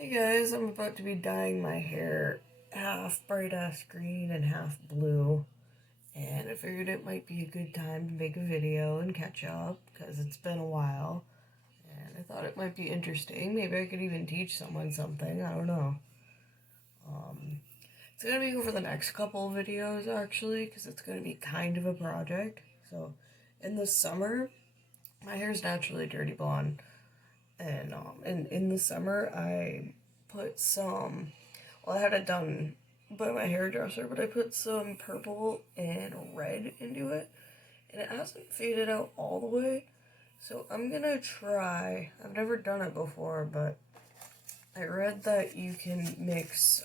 Hey guys, I'm about to be dyeing my hair half bright ass green and half blue, and I figured it might be a good time to make a video and catch up because it's been a while, and I thought it might be interesting. Maybe I could even teach someone something, I don't know. It's gonna be over the next couple of videos actually because it's gonna be kind of a project. So in the summer, my hair's naturally dirty blonde. And in the summer, I put some, well, I had it done by my hairdresser, but I put some purple and red into it, and it hasn't faded out all the way, so I'm gonna try. I've never done it before, but I read that you can mix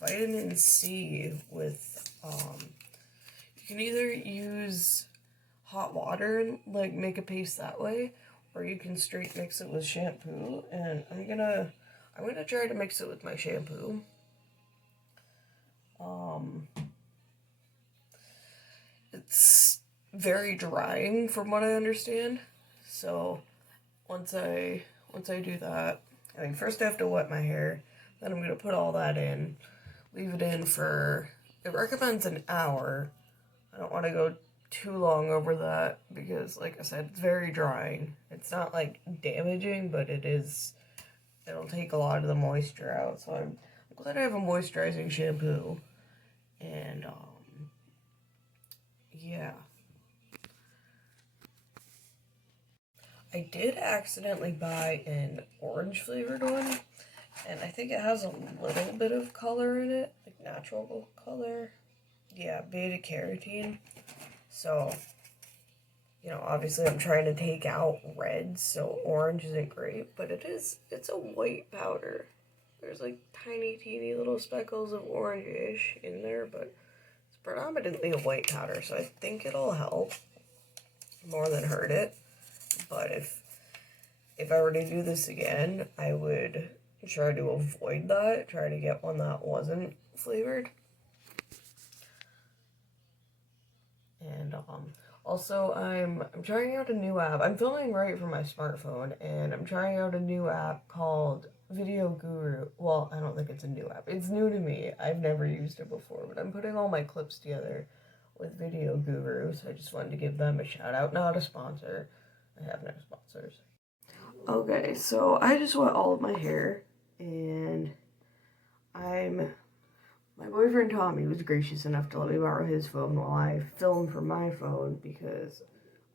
vitamin C with, you can either use hot water and like make a paste that way, or you can straight mix it with shampoo, and I'm gonna try to mix it with my shampoo. It's very drying from what I understand. So once I do that, I mean, first I have to wet my hair, then I'm gonna put all that in, leave it in for, it recommends an hour. I don't want to go too long over that because, like I said, it's very drying. It's not like damaging, but it'll take a lot of the moisture out. So I'm glad I have a moisturizing shampoo. And yeah, I did accidentally buy an orange flavored one, and I think it has a little bit of color in it, like natural color. Yeah, beta carotene. So, you know, obviously I'm trying to take out red, so orange isn't great, but it's a white powder. There's like tiny, teeny little speckles of orange-ish in there, but it's predominantly a white powder, so I think it'll help more than hurt it. But if I were to do this again, I would try to avoid that, try to get one that wasn't flavored. And also I'm trying out a new app. I'm filming right from my smartphone, and I'm trying out a new app called Video Guru. Well, I don't think it's a new app. It's new to me. I've never used it before, but I'm putting all my clips together with Video Guru, so I just wanted to give them a shout out. Not a sponsor. I have no sponsors. Okay, so I just wet all of my hair, and my boyfriend Tommy was gracious enough to let me borrow his phone while I filmed from my phone because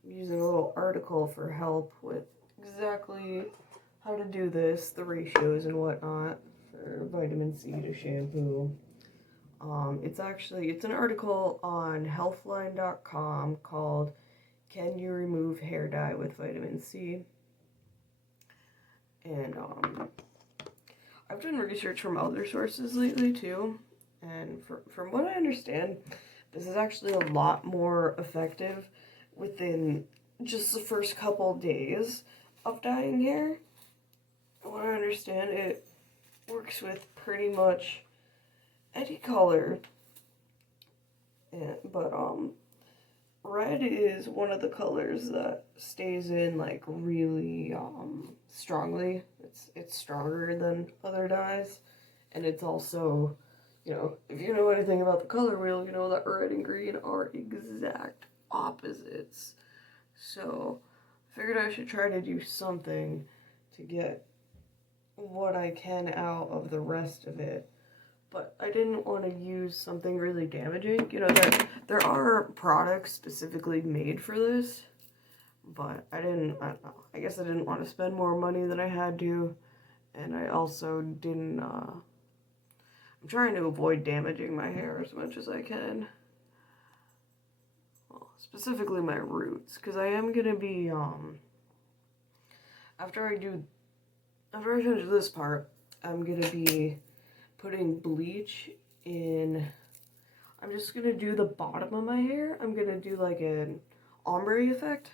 I'm using a little article for help with exactly how to do this, the ratios and whatnot for vitamin C to shampoo. It's an article on healthline.com called "Can You Remove Hair Dye with Vitamin C?" And I've done research from other sources lately too. And from what I understand, this is actually a lot more effective within just the first couple days of dyeing hair. From what I understand, it works with pretty much any color. But red is one of the colors that stays in like really strongly. It's stronger than other dyes, and it's also, you know, if you know anything about the color wheel, you know that red and green are exact opposites. So I figured I should try to do something to get what I can out of the rest of it. But I didn't want to use something really damaging. You know, there are products specifically made for this, but I don't know. I guess I didn't want to spend more money than I had to, and I also didn't, I'm trying to avoid damaging my hair as much as I can. Well, specifically my roots, because I am going to be, after I finish this part, I'm going to be putting bleach in. I'm just going to do the bottom of my hair. I'm going to do like an ombre effect.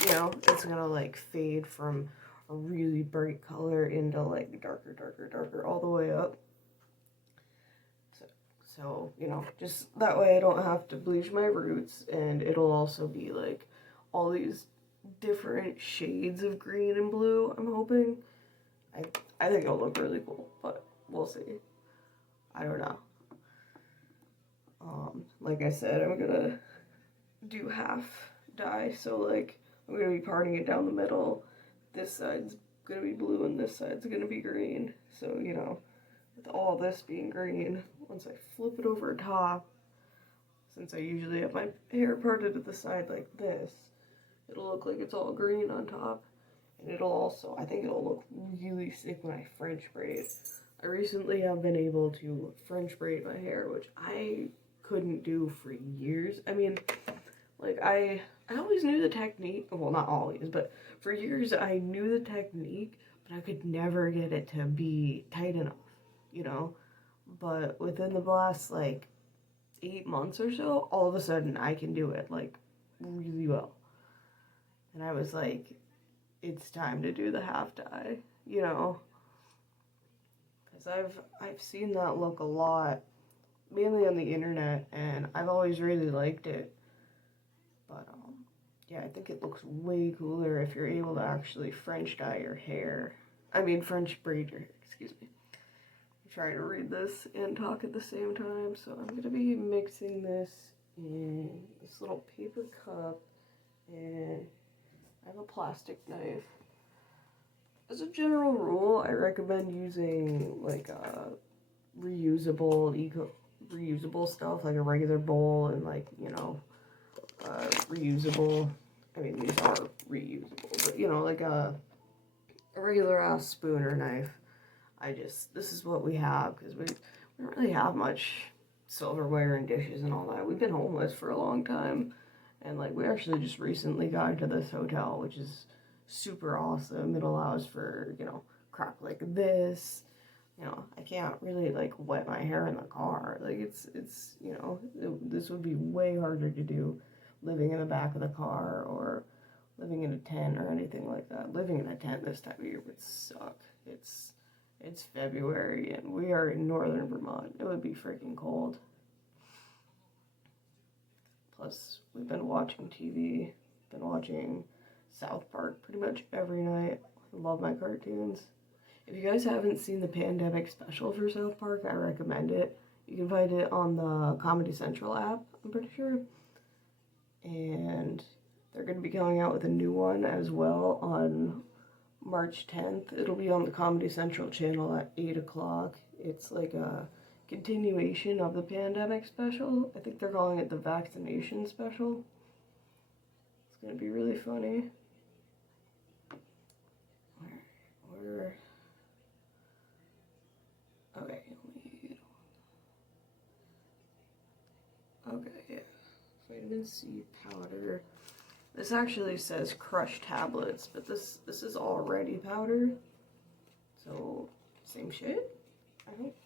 You know, it's going to like fade from a really bright color into like darker all the way up. So, you know, just that way I don't have to bleach my roots, and it'll also be like all these different shades of green and blue, I'm hoping. I think it'll look really cool, but we'll see. I don't know. Like I said, I'm gonna do half dye, so like I'm gonna be parting it down the middle. This side's gonna be blue and this side's gonna be green. So, you know, with all this being green, once I flip it over top, since I usually have my hair parted to the side like this, it'll look like it's all green on top. And it'll also, I think it'll look really sick when I French braid. I recently have been able to French braid my hair, which I couldn't do for years. I mean, like, I always knew the technique. Well, not always, but for years I knew the technique, but I could never get it to be tight enough, you know? But within the last, like, 8 months or so, all of a sudden I can do it, like, really well. And I was like, it's time to do the half dye, you know? Because I've seen that look a lot, mainly on the internet, and I've always really liked it. But, yeah, I think it looks way cooler if you're able to actually French dye your hair. I mean, French braid your hair, excuse me. I'm trying to read this and talk at the same time, so I'm going to be mixing this in this little paper cup, and I have a plastic knife. As a general rule, I recommend using, like, reusable stuff, like a regular bowl and, like, you know, reusable, I mean, these are reusable, but, you know, like a regular ass spoon or knife. This is what we have, because we don't really have much silverware and dishes and all that. We've been homeless for a long time, and, like, we actually just recently got into this hotel, which is super awesome. It allows for, you know, crap like this. You know, I can't really, like, wet my hair in the car. Like, it's you know, this would be way harder to do living in the back of the car or living in a tent or anything like that. Living in a tent this time of year would suck. It's February and we are in northern Vermont. It would be freaking cold. Plus, we've been watching TV, been watching South Park pretty much every night. I love my cartoons. If you guys haven't seen the pandemic special for South Park, I recommend it. You can find it on the Comedy Central app, I'm pretty sure. And they're going to be coming out with a new one as well on March 10th. It'll be on the Comedy Central channel at 8 o'clock. It's like a continuation of the pandemic special. I think they're calling it the vaccination special. It's going to be really funny. Where okay, okay, yeah. Vitamin C powder. This actually says crushed tablets, but this is already powder. So, same shit, I hope.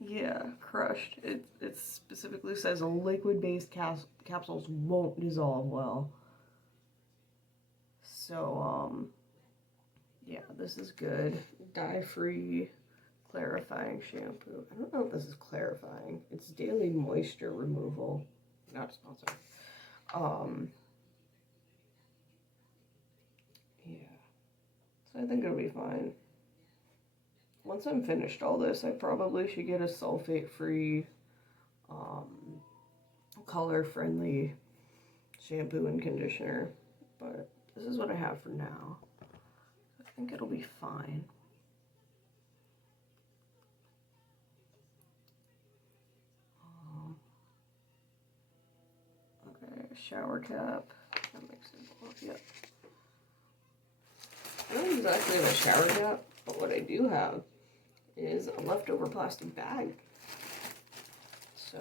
Yeah, crushed. It specifically says liquid-based capsules won't dissolve well. So, yeah, this is good. Dye-free clarifying shampoo. I don't know if this is clarifying. It's daily moisture removal. Not a sponsor. Yeah. So I think it'll be fine. Once I'm finished all this, I probably should get a sulfate-free, color-friendly shampoo and conditioner. But this is what I have for now. I think it'll be fine. Okay, shower cap. That makes it well, yep. I don't exactly have a shower cap, but what I do have is a leftover plastic bag. So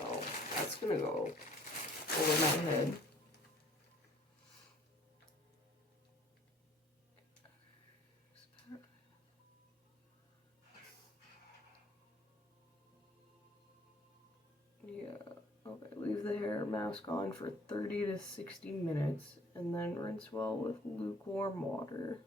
that's gonna go over my head. Yeah, okay, leave the hair mask on for 30 to 60 minutes and then rinse well with lukewarm water.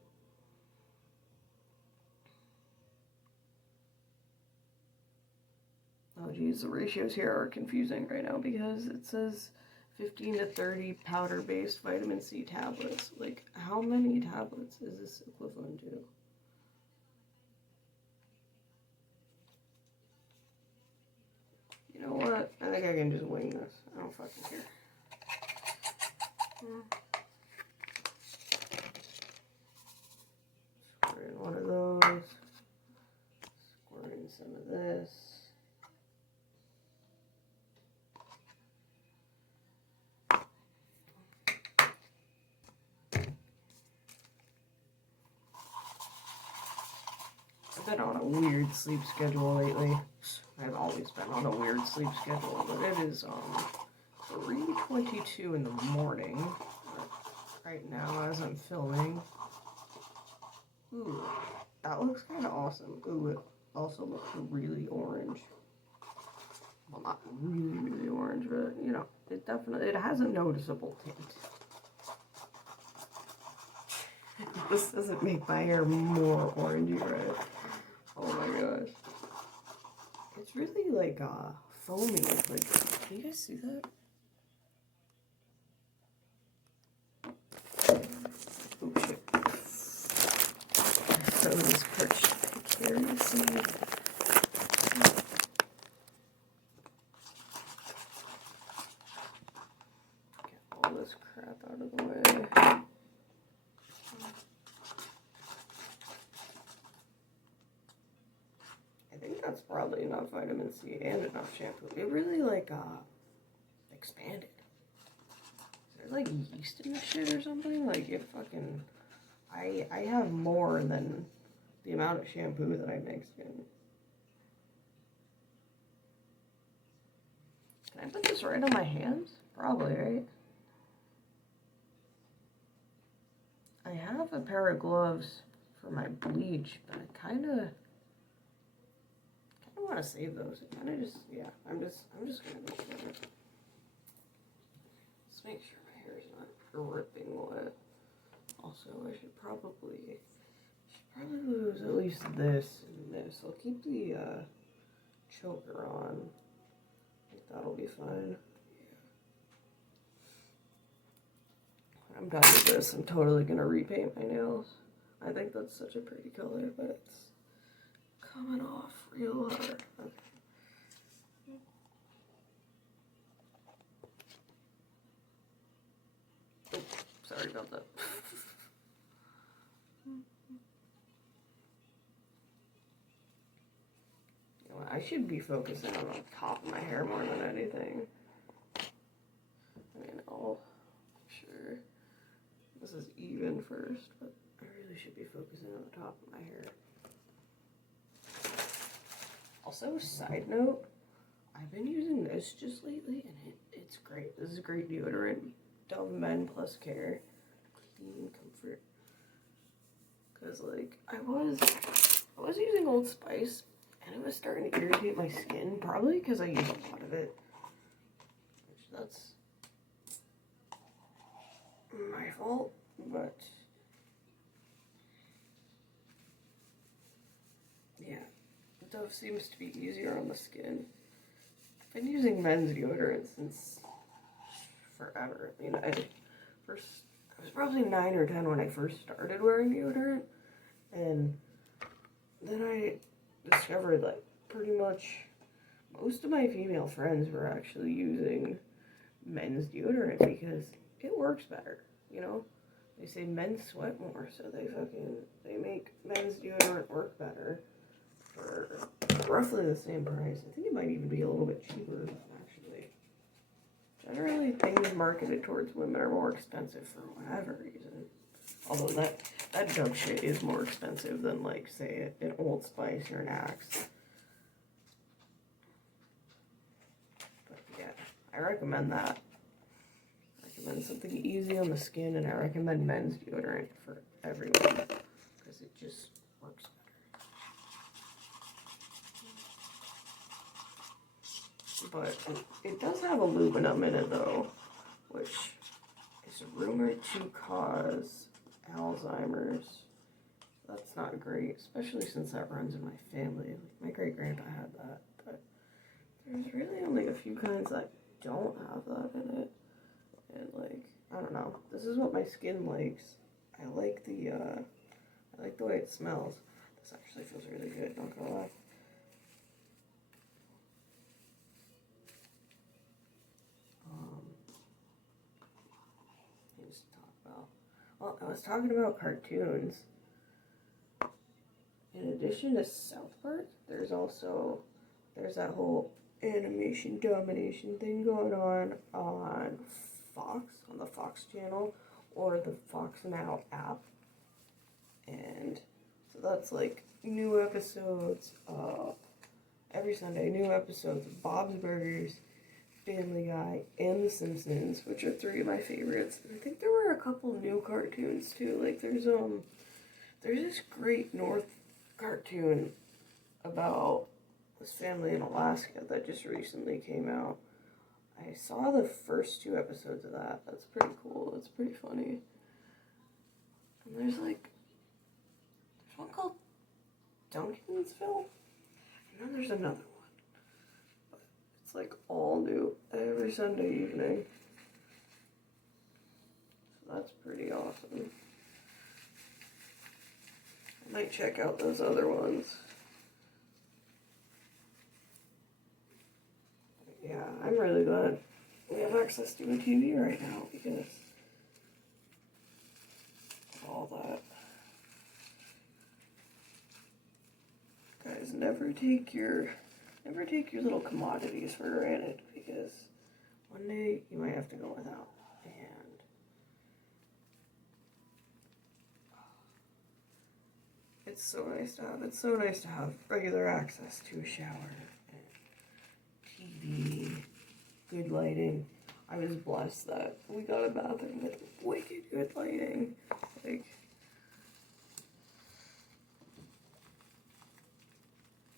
Oh geez, the ratios here are confusing right now because it says 15 to 30 powder-based vitamin C tablets. Like, how many tablets is this equivalent to? You know what? I think I can just wing this. I don't fucking care. Squirt in one of those. Squirt in some of this. I've been on a weird sleep schedule lately. I've always been on a weird sleep schedule, but it is 3:22 in the morning right now as I'm filming. Ooh, that looks kind of awesome. Ooh, it also looks really orange. Well, not really, really orange, but you know, it has a noticeable tint. This doesn't make my hair more orangey, right? Oh my gosh. It's really like foamy. Like, can you guys see that? Oh shit. So this perched precariously. Get all this crap out of the way. That's probably enough vitamin C and enough shampoo. It really like expanded. Is there like yeast in this shit or something? Like it fucking I have more than the amount of shampoo that I mixed in. Can I put this right on my hands? Probably, right? I have a pair of gloves for my bleach, but I kinda want to save those. Kind of just, yeah. I'm just gonna go for it. Let's make sure my hair is not dripping wet. Also, I should probably lose at least this and this. I'll keep the choker on. I think that'll be fine. Yeah. I'm done with this. I'm totally gonna repaint my nails. I think that's such a pretty color, but it's coming off real hard. Okay. Oh, sorry about that. You know what, I should be focusing on the top of my hair more than anything. I mean, I'll sure this is even first, but I really should be focusing on the top of my hair. Also, side note, I've been using this just lately, and it's great. This is a great deodorant. Dove Men Plus Care. Clean Comfort. Because, like, I was using Old Spice, and it was starting to irritate my skin, probably because I use a lot of it. Which, that's my fault, but yeah. Dove seems to be easier on the skin. I've been using men's deodorant since forever. I mean, I was probably 9 or 10 when I first started wearing deodorant, and then I discovered like pretty much most of my female friends were actually using men's deodorant because it works better, you know? They say men sweat more, so they make men's deodorant work better for roughly the same price. I think it might even be a little bit cheaper, actually. Generally, things marketed towards women are more expensive for whatever reason. Although that Dove shit is more expensive than, like, say, an Old Spice or an Axe. But yeah, I recommend that. I recommend something easy on the skin, and I recommend men's deodorant for everyone because it just works better. But it does have aluminum in it, though, which is rumored to cause Alzheimer's. That's not great, especially since that runs in my family. My great-grandpa had that, but there's really only a few kinds that don't have that in it. And like, I don't know. This is what my skin likes. I like the way it smells. This actually feels really good, not gonna lie. What was I talk about? Well, I was talking about cartoons. In addition to South Park, there's that whole animation domination thing going on Fox, on the Fox channel, or the Fox Now app. And so that's like new episodes every Sunday, new episodes of Bob's Burgers, Family Guy, and The Simpsons, which are 3 of my favorites. And I think there were a couple new cartoons too. Like there's this Great North cartoon about this family in Alaska that just recently came out. I saw the first 2 episodes of that. That's pretty cool. It's pretty funny. And there's one called Duncansville, and then there's another one. But it's like all new every Sunday evening. So that's pretty awesome. I might check out those other ones. Yeah, I'm really glad we have access to a TV right now because of all that. Guys, never take your little commodities for granted, because one day you might have to go without. And it's so nice to have. It's so nice to have regular access to a shower and TV, good lighting. I was blessed that we got a bathroom with wicked good lighting. Like,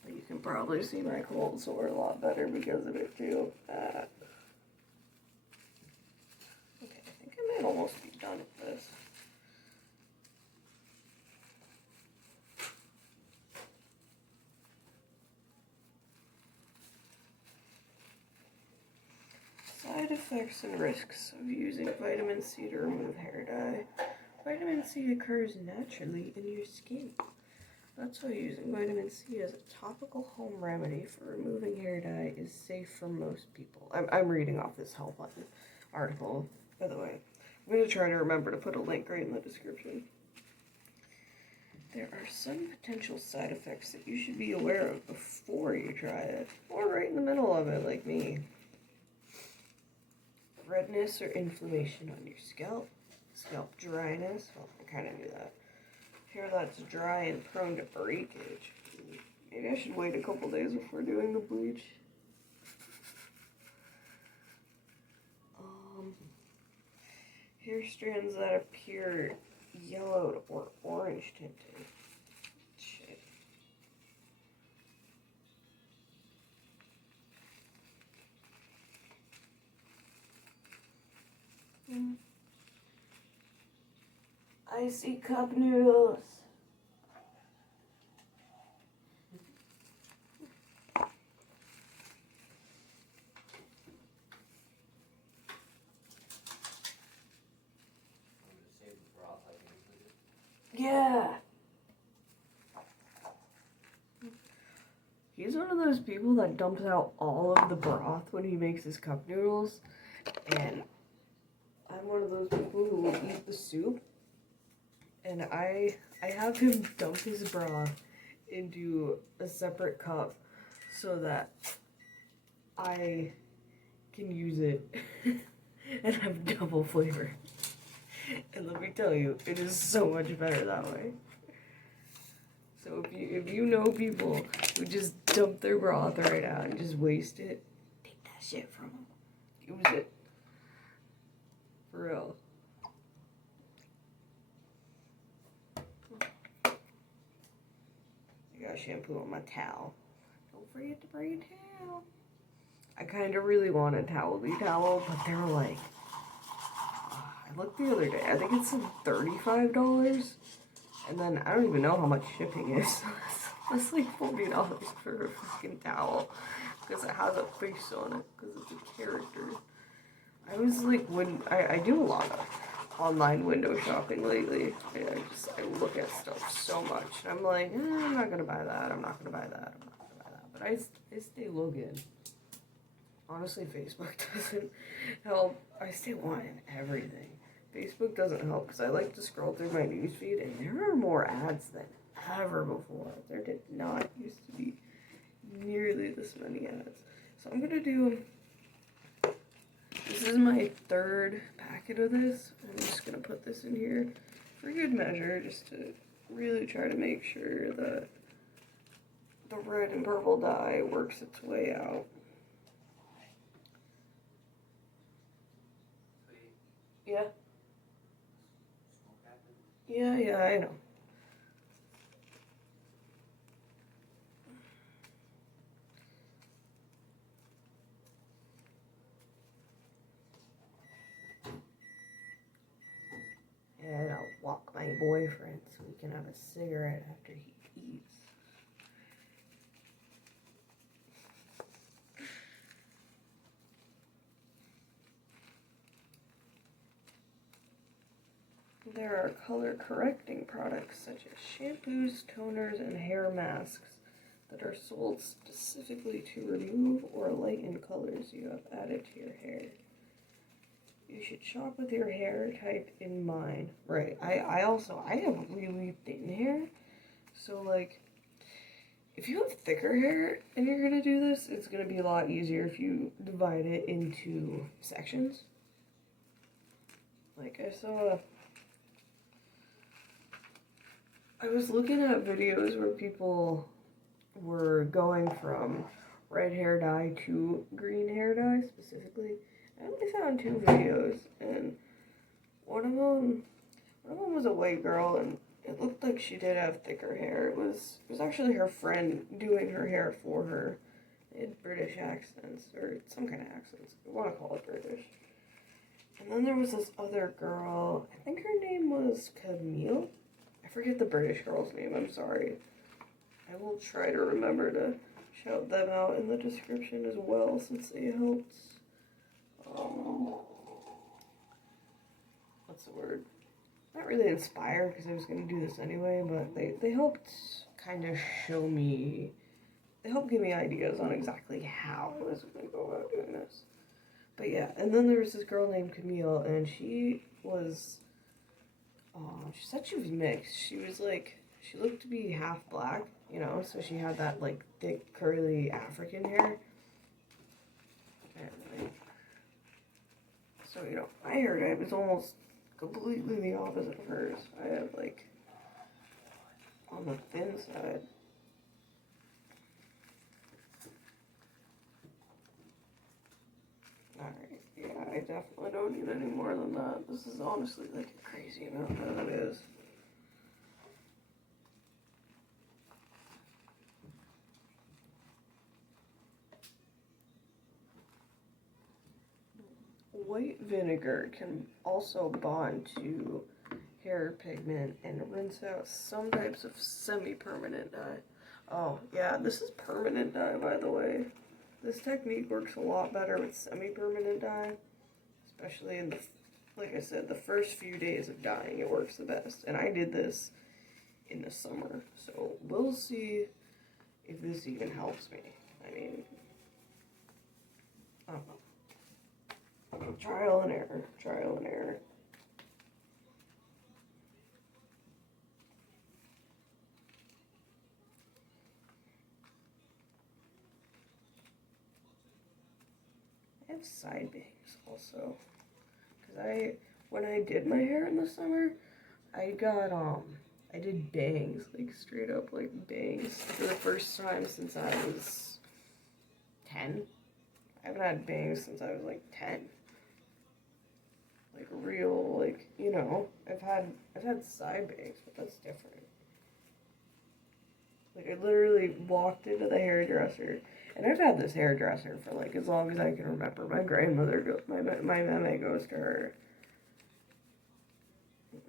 you can probably see my cold sore a lot better because of it too. Okay, I think I might almost be done with this. Side effects and risks of using vitamin C to remove hair dye. Vitamin C occurs naturally in your skin. That's why using vitamin C as a topical home remedy for removing hair dye is safe for most people. I'm reading off this Help Button article, by the way. I'm going to try to remember to put a link right in the description. There are some potential side effects that you should be aware of before you try it, or right in the middle of it, like me. Redness or inflammation on your scalp. Scalp dryness. Well, I kind of knew that. Hair that's dry and prone to breakage. Maybe I should wait a couple days before doing the bleach. Hair strands that appear yellowed or orange tinted. Shit. Icy cup noodles. Yeah. He's one of those people that dumps out all of the broth when he makes his cup noodles, and I'm one of those people who will eat the soup, and I have him dump his broth into a separate cup so that I can use it and have double flavor. And let me tell you, it is so much better that way. So if you know people who just dump their broth right out and just waste it, take that shit from them. Use it. For real. I got shampoo on my towel. Don't forget to bring a towel. I kind of really want a towel-y towel, but they were like, I looked the other day, I think it's $35, and then I don't even know how much shipping is. That's like $40 for a fucking towel, because it has a face on it, because it's a character. I was like, I do a lot of online window shopping lately. I look at stuff so much. And I'm like, I'm not gonna buy that. I'm not gonna buy that. I'm not gonna buy that. But I stay looking. Honestly, Facebook doesn't help. I stay wanting everything. Facebook doesn't help because I like to scroll through my newsfeed and there are more ads than ever before. There did not used to be nearly this many ads. So I'm gonna do. This is my third packet of this. I'm just going to put this in here for good measure, just to really try to make sure that the red and purple dye works its way out. Yeah? Yeah, I know. And I'll walk my boyfriend so we can have a cigarette after he eats. There are color correcting products such as shampoos, toners, and hair masks that are sold specifically to remove or lighten colors you have added to your hair. You should shop with your hair type in mind. Right. I have really thin hair. So like if you have thicker hair and you're gonna do this, it's gonna be a lot easier if you divide it into sections. Like I was looking at videos where people were going from red hair dye to green hair dye specifically. I only found 2 videos, and one of them was a white girl, and it looked like she did have thicker hair. It was actually her friend doing her hair for her. They had British accents, or some kind of accents. I want to call it British. And then there was this other girl, I think her name was Camille. I forget the British girl's name, I'm sorry. I will try to remember to shout them out in the description as well, since they helped. What's the word? Not really inspire, because I was going to do this anyway, but they helped kind of show me, they helped give me ideas on exactly how I was going to go about doing this. But yeah, and then there was this girl named Camille, and she said she was mixed. She was like, she looked to be half black, you know, so she had that like thick, curly African hair. And, so, you know, my hair type is almost completely the opposite of hers. I have, like, on the thin side. Alright, yeah, I definitely don't need any more than that. This is honestly, like, a crazy amount that it is. White vinegar can also bond to hair pigment and rinse out some types of semi-permanent dye. Oh, yeah, this is permanent dye, by the way. This technique works a lot better with semi-permanent dye, especially in like I said, the first few days of dyeing, it works the best. And I did this in the summer, so we'll see if this even helps me. I mean, I don't know. Trial and error, trial and error. I have side bangs also, because when I did my hair in the summer, I did bangs, like straight up like bangs for the first time since I was 10. I haven't had bangs since I was like 10. Like real, like, you know, I've had side bangs, but that's different. Like I literally walked into the hairdresser, and I've had this hairdresser for like as long as I can remember. My grandmother my meme goes to her.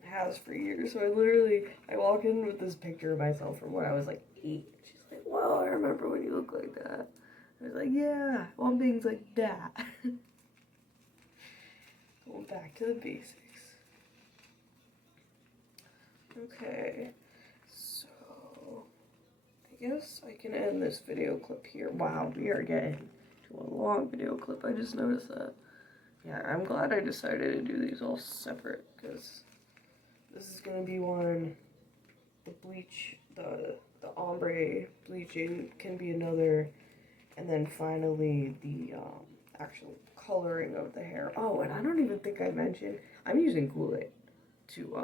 Has for years. So I walk in with this picture of myself from when I was like 8. She's like, wow, I remember when you look like that. I was like, yeah, one thing's like that. Going back to the basics. Okay, so I guess I can end this video clip here. Wow, we are getting to a long video clip. I just noticed that. Yeah, I'm glad I decided to do these all separate, because this is going to be one. The bleach, the ombre bleaching can be another. And then finally the actual coloring of the hair. Oh, and I don't even think I mentioned, I'm using Kool-Aid to,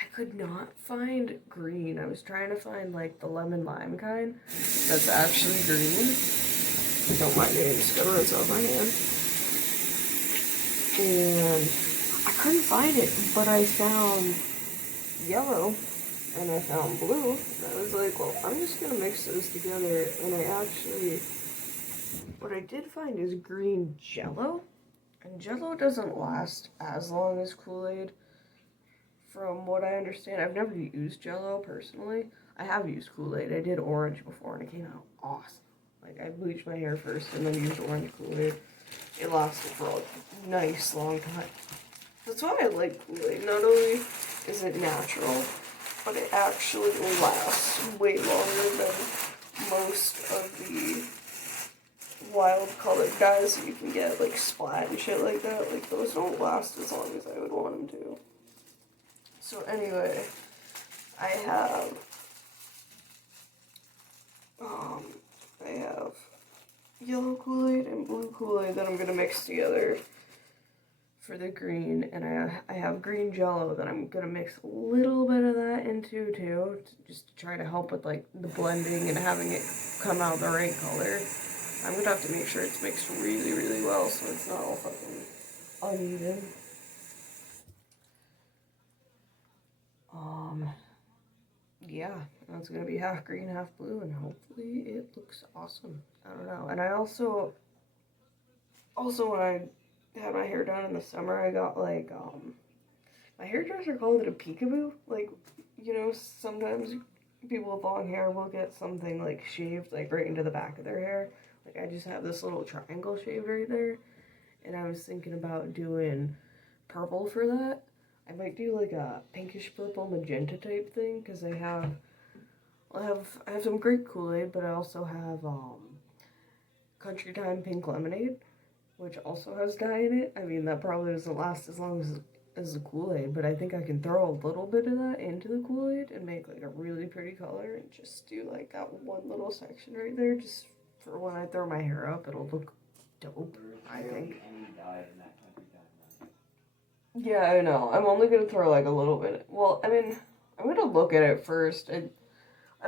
I could not find green. I was trying to find like the lemon lime kind that's actually green. Don't mind me, I'm just gonna rinse off my hand. And I couldn't find it, but I found yellow and I found blue. And I was like, well, I'm just gonna mix those together. And what I did find is green Jello. And Jello doesn't last as long as Kool-Aid. From what I understand, I've never used Jello personally. I have used Kool-Aid. I did orange before and it came out awesome. Like, I bleached my hair first and then used orange Kool-Aid. It lasted for a nice long time. That's why I like Kool-Aid. Not only is it natural, but it actually lasts way longer than most of the wild colored dyes that you can get, like Splat and shit like that. Like, those don't last as long as I would want them to. So anyway, I have yellow Kool-Aid and blue Kool-Aid that I'm gonna mix together for the green, and I have green Jello that I'm gonna mix a little bit of that into too, just to try to help with like the blending and having it come out the right color. I'm gonna have to make sure it's mixed really, really well so it's not all fucking uneven. Yeah, it's gonna be half green, half blue, and hopefully it looks awesome. I don't know. And I also when I had my hair done in the summer, I got like, my hairdresser called it a peekaboo. Like, you know, sometimes people with long hair will get something like shaved, like right into the back of their hair. Like, I just have this little triangle shaved right there. And I was thinking about doing purple for that. I might do like a pinkish purple magenta type thing, because I have some great Kool-Aid, but I also have Country Time Pink Lemonade, which also has dye in it. I mean, that probably doesn't last as long as the Kool-Aid, but I think I can throw a little bit of that into the Kool-Aid and make like a really pretty color, and just do like that one little section right there, just for when I throw my hair up, it'll look dope, I think. Yeah, I know. I'm only gonna throw like a little bit. Well, I mean, I'm gonna look at it first. I've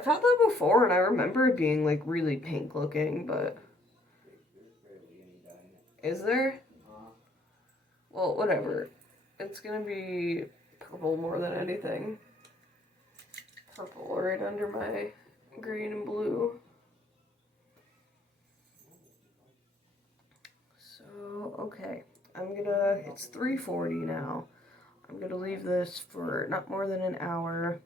had that before, and I remember it being like really pink looking, but is there? Well, whatever. It's gonna be purple more than anything. Purple right under my green and blue. So, okay. It's 3:40 now. I'm gonna leave this for not more than an hour.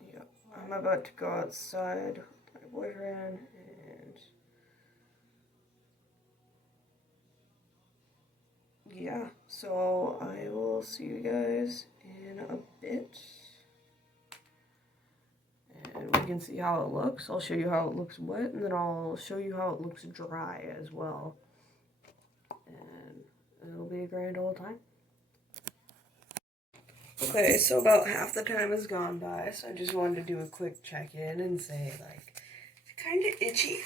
Yep. I'm about to go outside with my boyfriend, and yeah, so I will see you guys in a bit. And we can see how it looks. I'll show you how it looks wet, and then I'll show you how it looks dry as well. And it'll be a grand old time. Okay, so about half the time has gone by, so I just wanted to do a quick check-in and say, like, it's kind of itchy.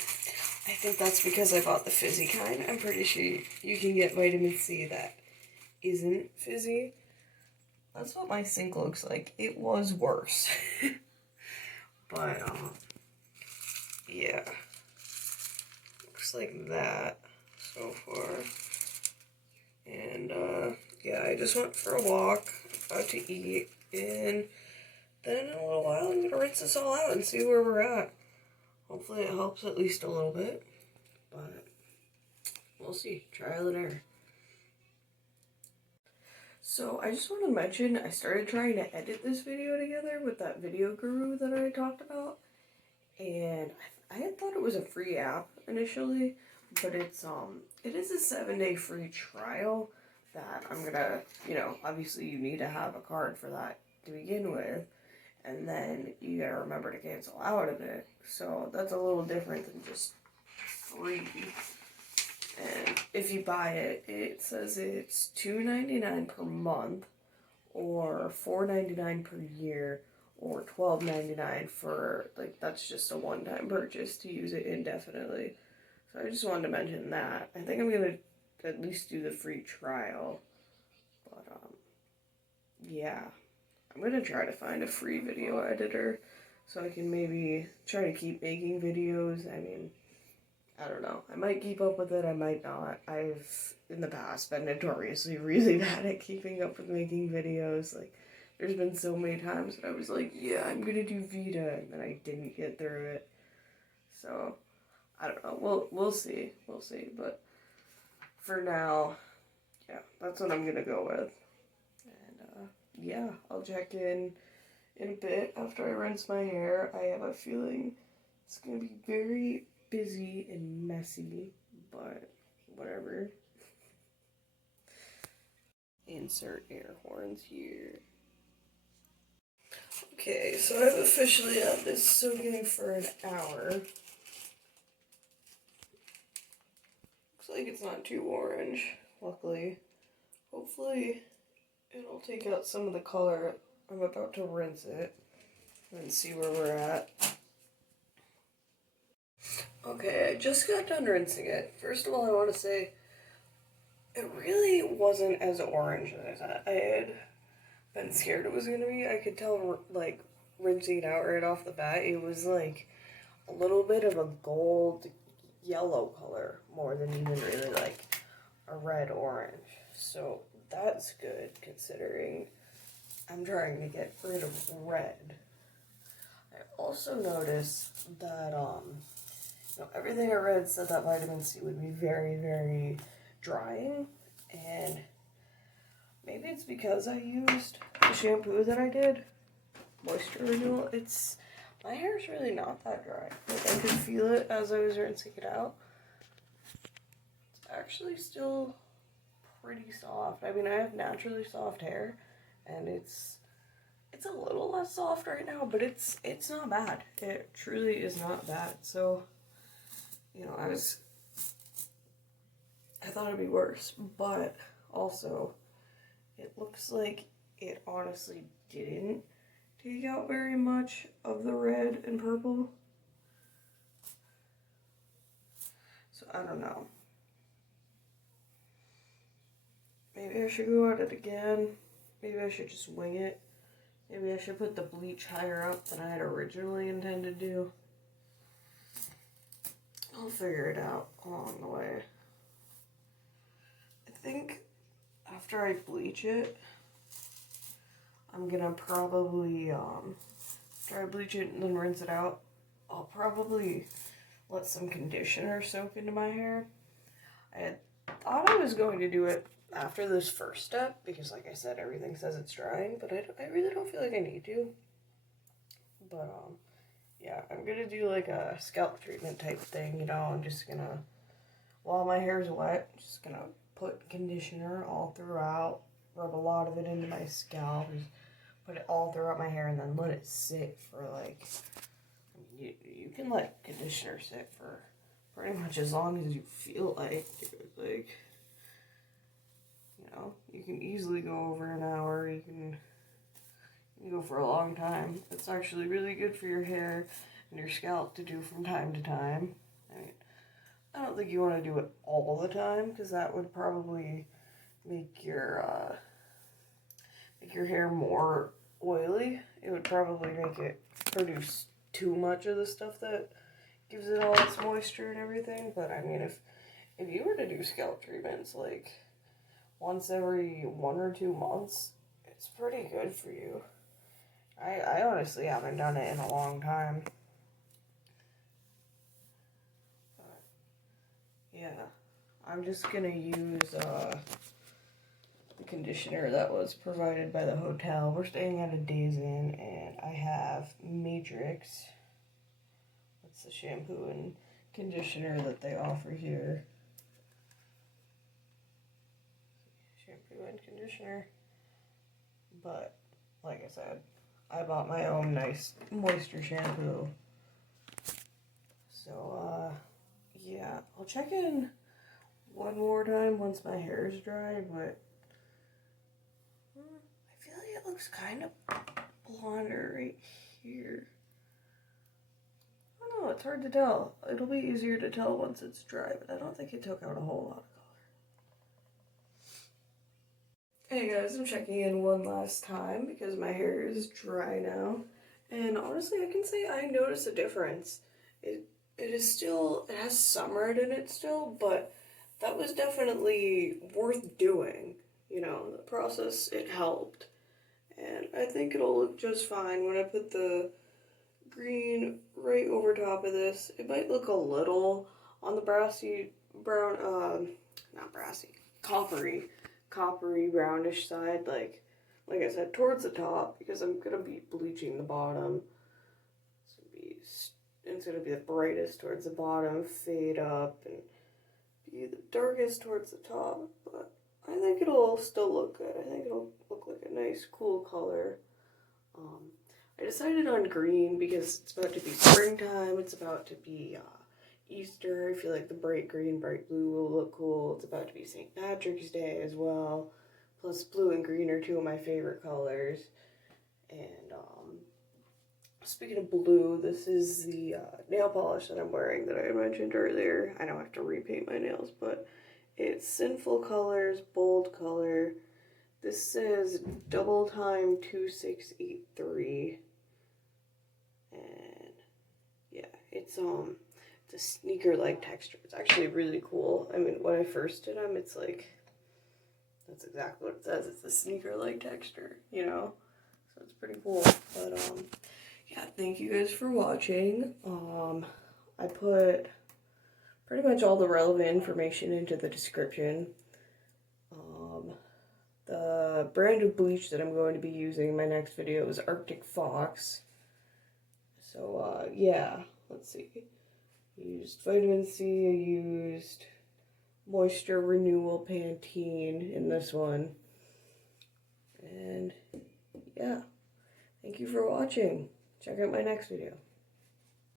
I think that's because I bought the fizzy kind. I'm pretty sure you can get vitamin C that isn't fizzy. That's what my sink looks like. It was worse. But, yeah. Looks like that so far. And, yeah, I just went for a walk, about to eat, and then in a little while I'm gonna rinse this all out and see where we're at. Hopefully it helps at least a little bit, but we'll see. Trial and error. So I just want to mention, I started trying to edit this video together with that video guru that I talked about, and I had thought it was a free app initially, but it is a 7-day free trial that I'm gonna, you know, obviously you need to have a card for that to begin with, and then you gotta remember to cancel out of it. So that's a little different than just free. And if you buy it, it says it's $2.99 per month, or $4.99 per year, or $12.99 for, like, that's just a one-time purchase to use it indefinitely. So I just wanted to mention that. I think I'm gonna at least do the free trial. But yeah, I'm gonna try to find a free video editor so I can maybe try to keep making videos. I mean, I don't know. I might keep up with it, I might not. I've, in the past, been notoriously really bad at keeping up with making videos. Like, there's been so many times that I was like, yeah, I'm gonna do Vita, and then I didn't get through it. So, I don't know. We'll see. We'll see. But for now, yeah, that's what I'm gonna go with. And, yeah, I'll check in a bit after I rinse my hair. I have a feeling it's gonna be very busy and messy, but whatever. Insert air horns here. Okay, so I've officially had this soaking for an hour. Looks like it's not too orange, luckily. Hopefully it'll take out some of the color. I'm about to rinse it and see where we're at. Okay, I just got done rinsing it. First of all, I want to say it really wasn't as orange as I had been scared it was going to be. I could tell, like, rinsing it out right off the bat, it was like a little bit of a gold yellow color more than even really like a red orange. So that's good considering I'm trying to get rid of red. I also noticed that you know, everything I read said that vitamin C would be very, very drying, and maybe it's because I used the shampoo that I did, moisture-renewal. My hair's really not that dry. Like, I could feel it as I was rinsing it out. It's actually still pretty soft. I mean, I have naturally soft hair, and it's a little less soft right now, but it's not bad. It truly is not bad. So, you know, I thought it'd be worse, but also it looks like it honestly didn't take out very much of the red and purple. So I don't know. Maybe I should go at it again. Maybe I should just wing it. Maybe I should put the bleach higher up than I had originally intended to. I'll figure it out along the way. I think after I bleach it, I'm gonna probably, after I bleach it and then rinse it out, I'll probably let some conditioner soak into my hair. I had thought I was going to do it after this first step, because like I said, everything says it's drying, but I really don't feel like I need to. But, yeah, I'm gonna do like a scalp treatment type thing, you know. I'm just gonna, while my hair's wet, just gonna put conditioner all throughout, rub a lot of it into my scalp, just put it all throughout my hair, and then let it sit for like, you can let conditioner sit for pretty much as long as you feel like, like, you know, you can easily go over an hour, you can go for a long time. It's actually really good for your hair and your scalp to do from time to time. I mean, I don't think you want to do it all the time, because that would probably make your hair more oily. It would probably make it produce too much of the stuff that gives it all its moisture and everything. But I mean, if you were to do scalp treatments like once every 1 or 2 months, it's pretty good for you. I honestly haven't done it in a long time. But, yeah, I'm just gonna use the conditioner that was provided by the hotel. We're staying at a Days Inn, and I have Matrix. That's the shampoo and conditioner that they offer here. shampoo and conditioner. But, like I said, I bought my own nice moisture shampoo. So, yeah, I'll check in one more time once my hair is dry, but I feel like it looks kind of blonder right here. I don't know, it's hard to tell. It'll be easier to tell once it's dry, but I don't think it took out a whole lot of color. Hey guys, I'm checking in one last time because my hair is dry now. And honestly, I can say I notice a difference. It has some red in it still, but that was definitely worth doing. You know, the process, it helped. And I think it'll look just fine when I put the green right over top of this. It might look a little on the coppery brownish side, like I said, towards the top, because I'm gonna be bleaching the bottom. It's gonna be the brightest towards the bottom, fade up, and be the darkest towards the top. But I think it'll still look good. I think it'll look like a nice, cool color. I decided on green because it's about to be springtime. It's about to be Easter. I feel like the bright green, bright blue will look cool. It's about to be St. Patrick's Day as well. Plus, blue and green are two of my favorite colors. And speaking of blue, this is the nail polish that I'm wearing that I mentioned earlier. I don't have to repaint my nails, but it's Sinful Colors, bold color. This says Double Time 2683. And yeah, it's a sneaker-like texture. It's actually really cool. I mean, when I first did them, it's like, that's exactly what it says. It's the sneaker-like texture, you know? So it's pretty cool. But, yeah, thank you guys for watching. I put pretty much all the relevant information into the description. The brand of bleach that I'm going to be using in my next video is Arctic Fox. So, yeah, let's see. I used vitamin C, I used moisture-renewal Pantene in this one. And, yeah, thank you for watching. Check out my next video.